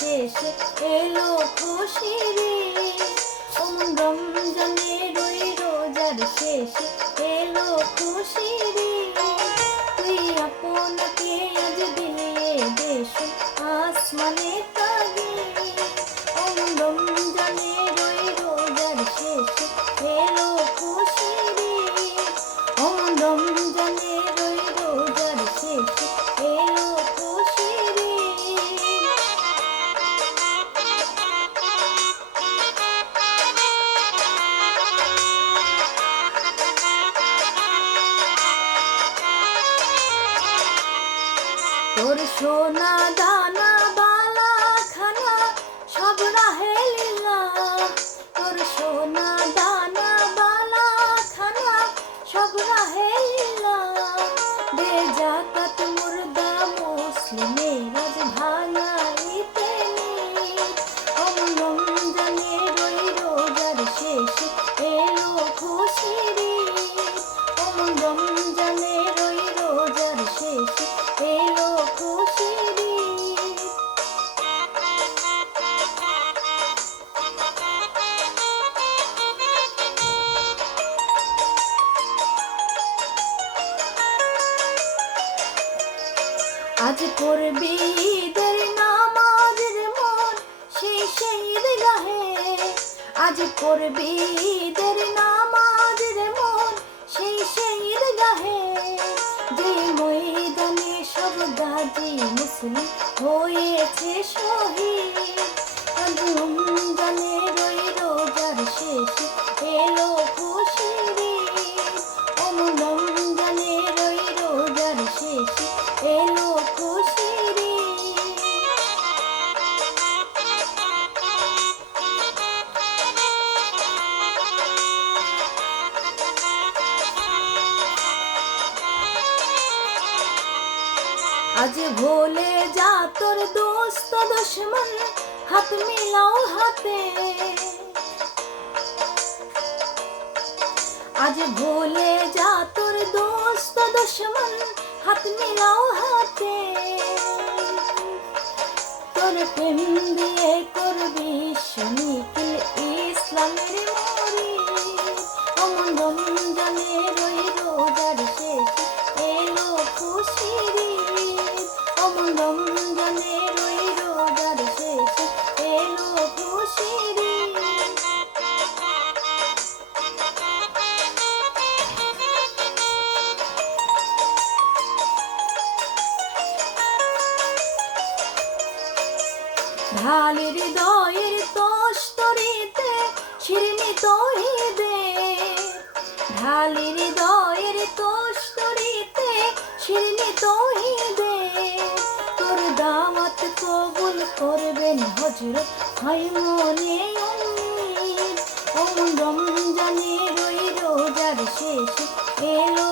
শেষে এলো খুশির ঈদ। অমন রমজানের ওই রোজার শেষে এলো খুশির ঈদ। তুই আপনাকে আজ দিলিয়ে দেশ আসমানে তাগিদ। অমন রমজানের ওই রোজার শেষে এলো খুশির ঈদ। অমন রমজানের ওই রোজার শেষে এলো খুশির ঈদ। তোর সোনা দানা বালা খানা সব রাহে লীলা। তোর সোনা দানা বালা খানা সব রাহে লীলা। দে জাকাত মুর্দা মুসলিমের আজ ভাঙাইতে নিদ। অমন রমজানের ওই রোজার শেষে এলো খুশির ঈদ। অমন রমজানের ওই রোজার শেষে এলো খুশির ঈদ। আজ পড়বি ঈদের নামাজের মন সেই ঈদগাহে। আজ পড়বি ঈদের নামাজের মন সেই ঈদগাহে। যে ময়দানে সব গাজী মুসলিম হয়েছে শহীদ। আজ রমজানের ওই রোজার শেষে এলো খুশির ঈদ। অমন রমজানের ওই রোজার শেষে এলো খুশির ঈদ। আজ ভুলে যা তোর দোস্ত দুশ্মন হাত মিলাও হাতে। আজ ভুলে যা তোর দোস্ত দুশ্মন হাত মিলাও হাতে। তোর প্রেম দিয়ে করবি নিখিল ইসলামের মরিদ। অমন রমজানের ওই রোজার শেষে এলো খুশির ঈদ। অমন রমজানের ওই রোজার শেষে এলো খুশির ঈদ। ঢালি হৃদয়ের তস্তরিতে শিরনি তৌহিদে। ঢালি হৃদয়ের তস্তরিতে শিরনি তৌহিদে। তোর দাওয়াত কবুল করবেন হযরত হয় মনে উম্মিদ। অমন রমজানের ওই রোজার শেষে এলো